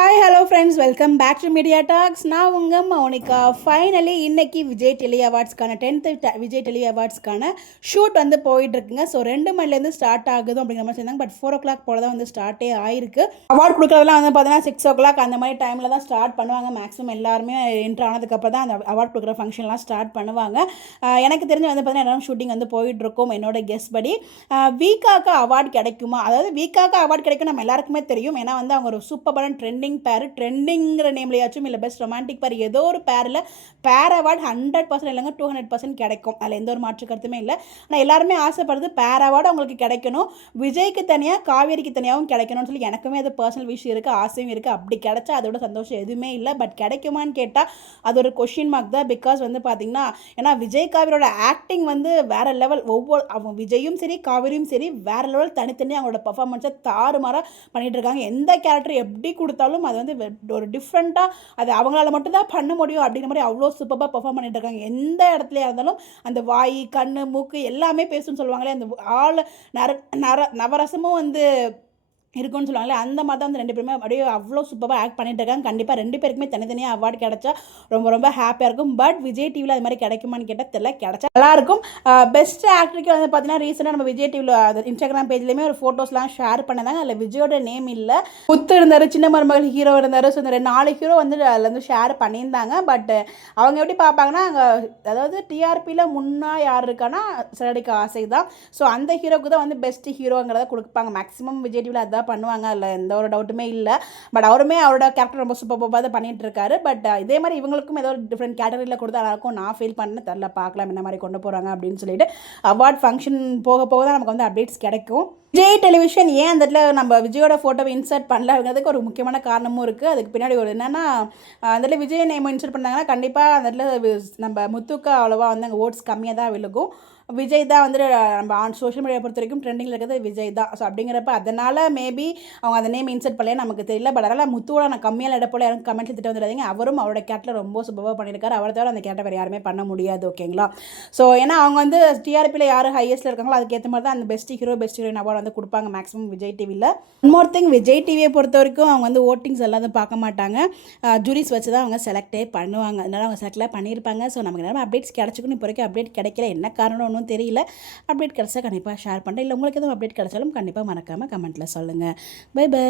Hi hello friends, welcome back to media talks. நான் உங்கள் Mounika. Finally இன்னைக்கு விஜய் டெலி அவார்ட்ஸ்க்கான 10th விஜய் டெலி அவார்ட்ஸ்க்கான ஷூட் வந்து போயிட்டுருக்குங்க. ஸோ 2 மணிலேருந்து ஸ்டார்ட் ஆகுது அப்படிங்கிற மாதிரி சொன்னாங்க. பட் 4 o'clock போல தான் வந்து ஸ்டார்ட்டே ஆயிருக்கு. அவார்ட் கொடுக்குறதெல்லாம் வந்து பார்த்தீங்கன்னா 6 o'clock அந்த மாதிரி டைமில் தான் ஸ்டார்ட் பண்ணுவாங்க. மேக்ஸிமம் எல்லாருமே என்ட்ரு ஆனதுக்கப்புறம் தான் அந்த அவார்ட் கொடுக்குற ஃபங்க்ஷன்லாம் ஸ்டார்ட் பண்ணுவாங்க. எனக்கு தெரிஞ்சு வந்து பார்த்தீங்கன்னா ஷூட்டிங் வந்து போயிட்டுருக்கும். என்னோட கெஸ் படி வீக்காக்கு அவார்டு கிடைக்குமா, அதாவது வீக்காக்கு அவார்டு கிடைக்கும் நம்ம எல்லாருக்குமே தெரியும். ஏன்னா வந்து அவங்க ஒரு சூப்பரான ட்ரெண்டிங்கிற நேம்லையாச்சும் இல்லை பெஸ்ட் ரொமான்டிக் பேர் ஏதோ ஒரு பேர் அவார்டு 100% இல்லைங்க 200% கிடைக்கும். அதில் எந்த ஒரு மாற்று கருத்துமே இல்லை. ஆனால் எல்லாருமே ஆசைப்படுறது பேர் அவார்டு அவங்களுக்கு கிடைக்கணும், விஜய்க்கு தனியாக காவேரிக்கு தனியாகவும் கிடைக்கணும்னு சொல்லி எனக்குமே அது பர்சனல் விஷயம் இருக்குது, ஆசையும் இருக்குது. அப்படி கிடைச்சா அதோட சந்தோஷம் எதுவுமே இல்லை. பட் கிடைக்குமான்னு கேட்டால் அது ஒரு கொஷின் மார்க் தான். பிகாஸ் வந்து பார்த்திங்கன்னா ஏன்னா விஜய் காவேரியோட ஆக்டிங் வந்து வேறு லெவல். அவங்க விஜயும் சரி காவேரியும் சரி வேறு லெவல். தனித்தனியாக அவங்களோட பர்ஃபார்மன்ஸை தாறுமாறாக பண்ணிகிட்டு இருக்காங்க. எந்த கேரக்டர் எப்படி கொடுத்தாலும் அது வந்து ஒரு டிஃப்ரெண்ட்டாக அது அவங்களால மட்டும்தான் பண்ண முடியும் அப்படிங்கிற மாதிரி அவ்வளோ சூப்பராக பெர்ஃபார்ம் பண்ணிட்டு இருக்காங்க. எந்த இடத்துல இருந்தாலும் அந்த வாய் கண் மூக்கு எல்லாமே பேசுன்னு சொல்லுவாங்களே, அந்த ஆள் நவரசமும் வந்து இருக்குன்னு சொல்லுவாங்களே, அந்த மாதிரி தான் வந்து 2 பேருமே அப்படியே அவ்வளோ சூப்பராக ஆக்ட் பண்ணிட்டு இருக்காங்க. கண்டிப்பாக 2 பேருக்குமே தனித்தனியாக அவார்டு கிடைச்சா ரொம்ப ரொம்ப ஹாப்பியாக இருக்கும். பட் விஜய் டிவியில் அது மாதிரி கிடைக்குமான்னு கேட்டால் தெரியல. கிடைச்சா நல்லாயிருக்கும். பெஸ்ட் ஆக்டருக்கு வந்து பார்த்தீங்கன்னா ரீசெண்டாக நம்ம விஜய் டிவியில் இன்ஸ்டாகிராம் பேஜ்லேயுமே ஒரு ஃபோட்டோஸ்லாம் ஷேர் பண்ணதாங்க. அதில் விஜயோட நேம் இல்லை, முத்து இருந்தார், சின்ன மருமகள் ஹீரோ இருந்தார். ஸோ இந்த 4 ஹீரோ வந்து அதில் வந்து ஷேர் பண்ணியிருந்தாங்க. பட் அவங்க எப்படி பார்ப்பாங்கன்னா அங்கே அதாவது டிஆர்பியில் முன்னா யார் இருக்கான்னா சிலடிக்கு ஆசை தான். ஸோ அந்த ஹீரோக்கு தான் வந்து பெஸ்ட் ஹீரோங்கிறத கொடுப்பாங்க. மேக்ஸிமம் விஜய் டிவியில் அதுதான் பண்ணுவாங்க, அதில் எந்த ஒரு டவுட்டுமே இல்லை. பட் அவருமே அவரோட கேரக்டர் ரொம்ப சூப்பராக தான் பண்ணிட்டு இருக்காரு. பட் இதே மாதிரி இவங்களுக்கும் ஏதோ ஒரு டிஃப்ரெண்ட் கேட்டகரியில் கொடுத்தா நல்லாயிருக்கும். நான் ஃபீல் பண்ண தெரில, பார்க்கலாம் என்ன மாதிரி கொண்டு போகிறாங்க அப்படின்னு சொல்லிட்டு. அவார்ட் ஃபங்க்ஷன் போக போக தான் நமக்கு வந்து அப்டேட்ஸ் கிடைக்கும். விஜய் டெலிவிஷன் ஏன் அந்த இடத்துல நம்ம விஜயோட ஃபோட்டோவை இன்சர்ட் பண்ணலங்கிறதுக்கு ஒரு முக்கியமான காரணமும் இருக்குது. அதுக்கு பின்னாடி ஒரு என்னென்னா அந்த இடத்துல விஜய் நேம் இன்சர்ட் பண்ணாங்கன்னா கண்டிப்பாக அந்த இடத்துல நம்ம முத்துக்கு அவ்வளோவா வந்து அங்கே ஓட்ஸ் கம்மியாக தான் விழுகும். விஜய் தான் வந்து நம்ம சோஷியல் மீடியா பொறுத்த வரைக்கும் ட்ரெண்டிங்கில் இருக்கிறது விஜய் தான். ஸோ அப்படிங்கிறப்ப அதனால் மேபி அவங்க அந்த நேம் இன்சர்ட் பண்ணலையே நமக்கு தெரியல. பட் அதனால் முத்துவோட நான் கம்மியாக இட போல யாரும் கமெண்ட்ல திட்ட வந்துடாதீங்க. அவரும் அவரோட கேட்டில் ரொம்ப சூப்பராக பண்ணியிருக்காரு. அவரை தவிர அந்த கேட்டை வேறு யாருமே பண்ண முடியாது. ஓகேங்களா? ஸோ ஏன்னா அவங்க வந்து டிஆர்பியில் யார் ஹையஸ்ட்டில் இருக்காங்களோ அதுக்கேற்ற மாதிரி தான் அந்த best hero best heroine award வந்து கொடுப்பாங்க மேக்ஸிமம் விஜய் டிவியில். ஒன் திங், விஜய் டிவியை பொறுத்த வரைக்கும் அவங்க வந்து ஓட்டிங்ஸ் எல்லாம் பார்க்க மாட்டாங்க, ஜூரிஸ் வச்சு தான் அவங்க செலக்டே பண்ணுவாங்க. அதனால் அவங்க செலக்ட்லாம் பண்ணியிருப்பாங்க. ஸோ நமக்கு நேரம் அப்டேட்ஸ் கிடச்சிக்கணும். இப்போ வரைக்கும் அப்டேட் கிடைக்கல, என்ன காரணம் ஒன்றும் தெரியல. அப்டேட் கிடச்சா கண்டிப்பாக ஷேர் பண்ணுறேன். இல்லை உங்களுக்கு எதுவும் அப்டேட் கிடச்சாலும் கண்டிப்பாக மறக்காமல் கமெண்ட்டில் சொல்லுங்கள். Bye by.